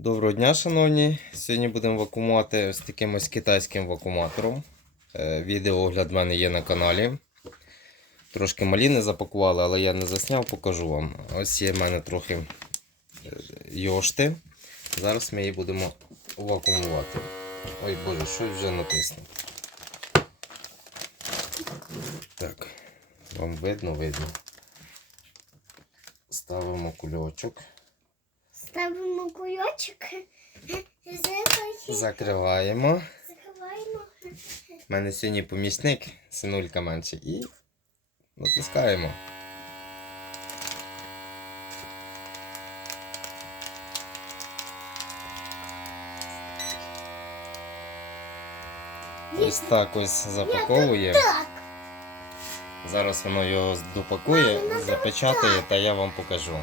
Доброго дня, шановні. Сьогодні будемо вакуумувати ось таким ось китайським вакууматором. Е, Відеоогляд в мене є на каналі. Трошки маліни запакували, але я не засняв, покажу вам. Ось є в мене трохи е, йошти. Зараз ми її будемо вакуумувати. Ой боже, щось вже натиснув. Так, вам видно, видно. Ставимо кульочок. Ставимо кульочок, закриваємо. Закриваємо. У мене сьогодні помічник, синулька менше, і натискаємо. Ось так ось запаковує. Зараз воно його допакує, запечатає та я вам покажу.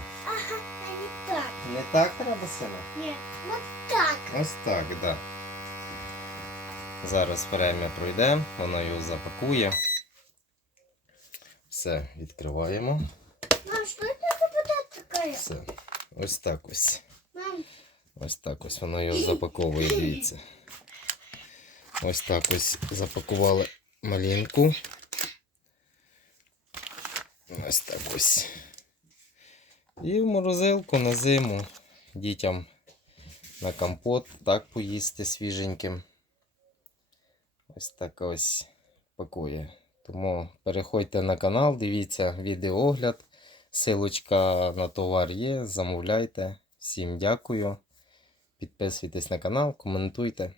Не так. Треба сина? Ні, от так. Ось так, так. Да. Зараз время пройде, воно його запакує. Все, відкриваємо. Мам, що це буде таке? Все. Ось так ось. Мам, Ось так ось воно його запаковує, дивіться. Ось так ось запакували малинку. Ось так ось. І в морозилку на зиму дітям на компот так поїсти свіженьким. Ось так ось пакує. Тому переходьте на канал, дивіться відеоогляд. Силочка на товар є, замовляйте. Всім дякую. Підписуйтесь на канал, коментуйте.